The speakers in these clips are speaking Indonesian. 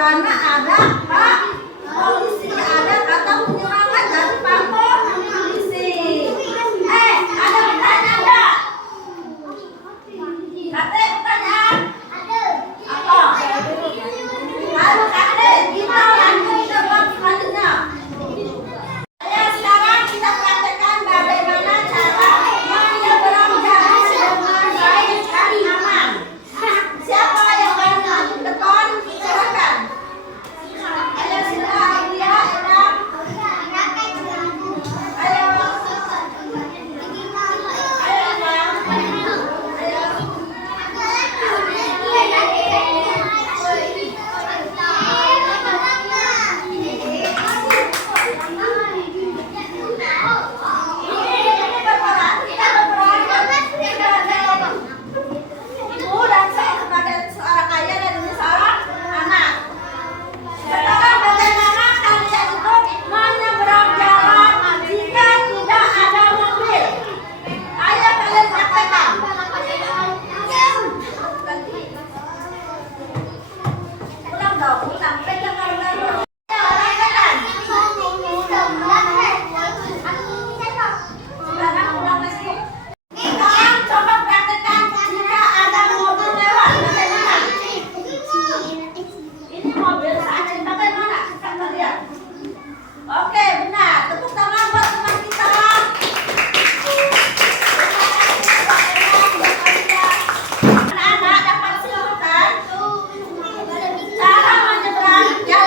karena ada Pak polisi, ada kata penyerangan dari Pak polisi. Ada pertanyaan enggak? Kate pertanyaan? Ada. Apa? Lalu Kate, kita lanjut ke bab selanjutnya. Sekarang kita praktekkan bagaimana cara menyeberang jalan dengan baik dan aman. Siapa yang mau maju ke depan? Silakan. Ayo silakan dia, Edam. Ayo. Ayo Edam. Ayo. Ibu dan saya sebagai seorang ayah dan ini seorang anak. Sekarang bagaimana kalian itu menyeberang jalan jika tidak ada mobil? Ayo kalian praktekkan. Ulang dong, ulang. Pegang dulu. Praktekkan. Sekarang ulang lagi. Sekarang coba praktekkan jika ada mobil lewat. Bagaimana? Ini mobil saat bagaimana? Kita lihat. Oke, benar. Tepuk tangan buat teman kita. Anak-anak dapat simpulkan cara menyeberang jalan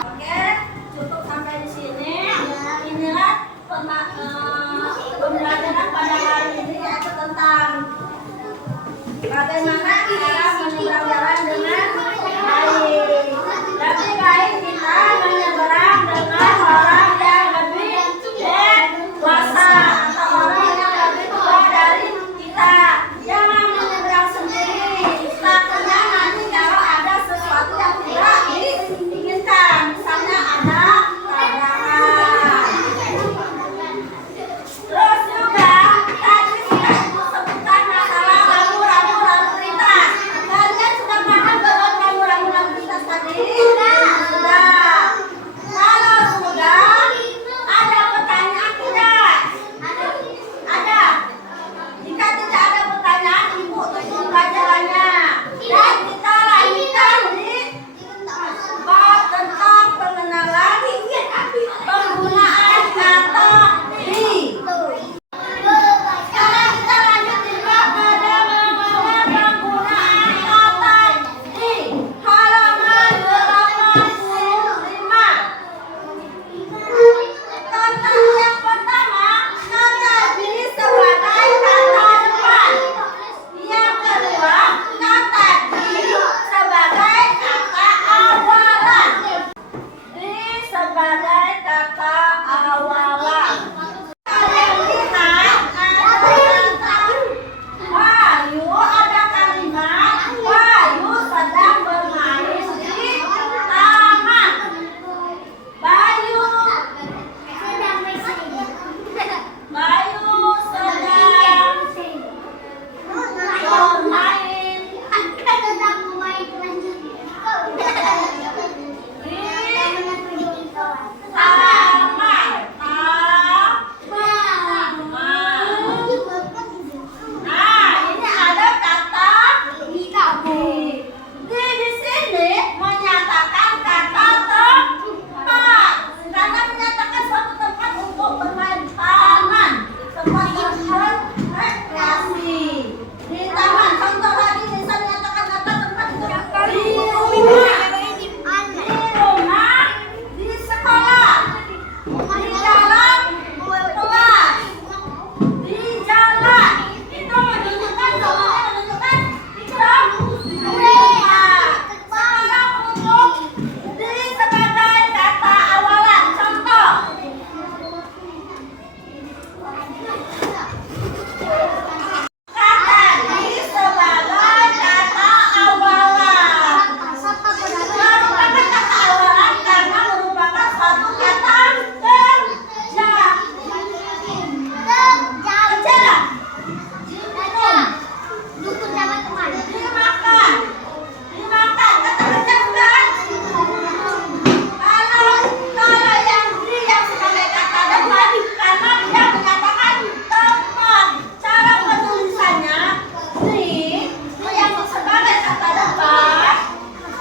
Oke, cukup sampai di sini. Inilah pembelajaran pada hari ini, yaitu tentang bagaimana cara menyeberang jalan dengan baik. Lebih baik kita menyeberang dengan orang yang lebih dewasa atau orang yang lebih tua dari kita. Jangan menyeberang sendiri. Takutnya nanti kalau ada sesuatu yang tidak diinginkan, misalnya ada tabrakan. Terus juga tadi sudah Ibu sebutkan masalah rambu-rambu lalu lintas. Kalian sudah paham belum rambu-rambu lalu lintas tadi? Sudah. Kalau sudah, ada pertanyaan tidak? Ada. Jika tidak ada pertanyaan, Ibu tutup pelajarannya. Dan kita lanjutkan di bab tentang pengenalan penggunaan kata di. Sekarang kita lanjut di bab pada mengenal penggunaan kata di. Halaman 85. Kata yang pertama, kata di sebagai kata depan. Yang kedua, kata di sebagai kata awalan. Di sebagai kata awalan. Kalian lihat ada kata Bayu, ada kalimat Bayu sedang bermain di taman. Bayu sedang bermain di taman. Nah, ini ada kata di. Di sini menyatakan kata tempat. Kata menyatakan suatu tempat untuk bermain, taman, tempat berrekreasi. Di taman, contoh lagi bisa menyatakan kata tempat itu di rumah, di sekolah, di dalam kelas, di jalan. Itu menunjukkan di dalam rumah. Sekarang untuk di sebagai kata awalan, contoh. Kata di sebagai kata awalan. Merupakan kata awalan karena merupakan suatu kata kerja. Kerja. Dimakan. Dimakan. Kata kerja bukan? Kalau yang di yang sebagai kata depan, karena dia menyatakan tempat. Cara penulisannya di yang sebagai kata depan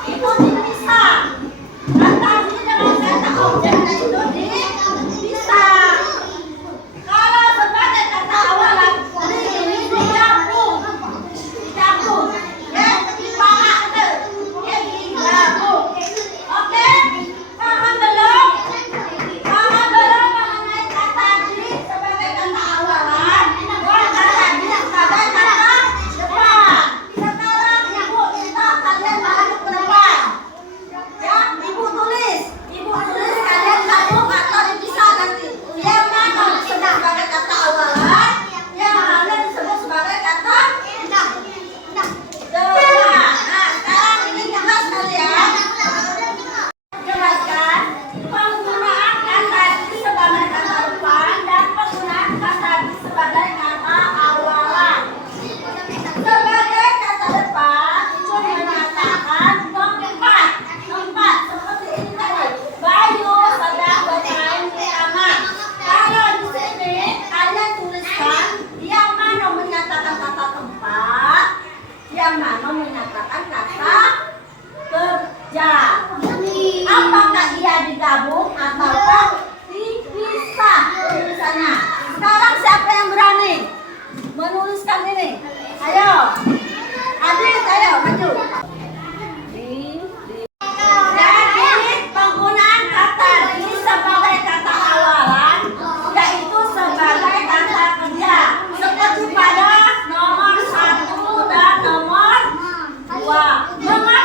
itu dipisah. Kata di dengan kata objeknya itu dipisah. Kalau sebagai kata awalan di ini digabung. Digabung. Ya, dipahak tuh. Ya, digabung. Oke? Paham belum? Paham belum mengenai kata di sebagai kata awalan dan kata di sebagai kata depan? Sekarang Ibu minta kalian maju ke depan. Ya, Ibu tulis. Ibu tulis kalian gabung atau dipisah nanti. Yang mana disebut sebagai kata awalan, yang mana disebut sebagai kata depan. Nah, sekarang ini jelas kalian. Jelaskan penggunaan kata di sebagai kata depan dan penggunaan kata di sebagai kata awalan. Sebagai kata depan itu menyatakan tempat. Tempat seperti ini tadi. Bayu sedang bermain di taman. Kalau di sini kalian tuliskan yang mana menyatakan kata tempat, yang mana menyatakan kata kerja. Apakah dia digabung ataukah dipisah tulisannya? Sekarang siapa yang berani menuliskan ini? Ayo, Adit, ayo maju. Mengapa